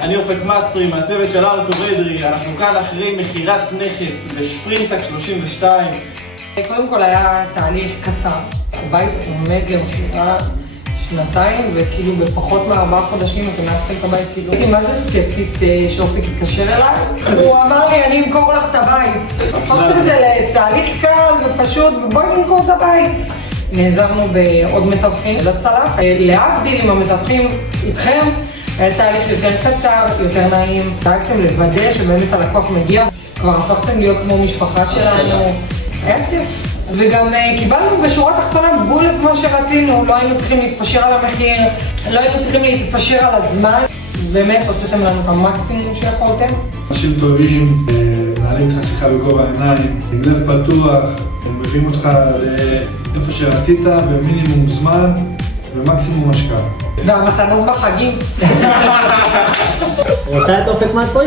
אני אופק מצרי מהצוות של ארתור אדרי, אנחנו כאן אחרי מכירת נכס בשפרינצק 32. קודם כל היה תהליך קצר, הבית עומד למכירה שנתיים וכאילו בפחות מ4 חודשים אתם מאפסים את הבית כאילו. הייתי מה זה סקפטית שאופק התקשר אליי? הוא אמר לי אני אמכור לך את הבית. הפכתם את זה לתהליך קל ופשוט ובואי נמכור את הבית. נעזרנו בעוד מתווכים, זה צלח. להבדיל עם המתווכים איתכם, היה תהליך יותר קצר, יותר נעים. דאגתם לוודא שבאמת הלקוח מגיע, כבר הפכתם להיות כמו משפחה שלנו. היה כיף. וגם קיבלנו בשורה תחתונה בול את מה שרצינו, לא היינו צריכים להתפשר על המחיר, לא היינו צריכים להתפשר על הזמן. באמת הוצאתם לנו את המקסימום שיכולתם. אנשים טובים, מעלים לך שיחה בגובה העיניים, עם לב פתוח, הם מביאים אותך לאיפה שרצית במינימום זמן ומקסימום השקעה. והמתנות בחגים. רוצה את אופק מצרי?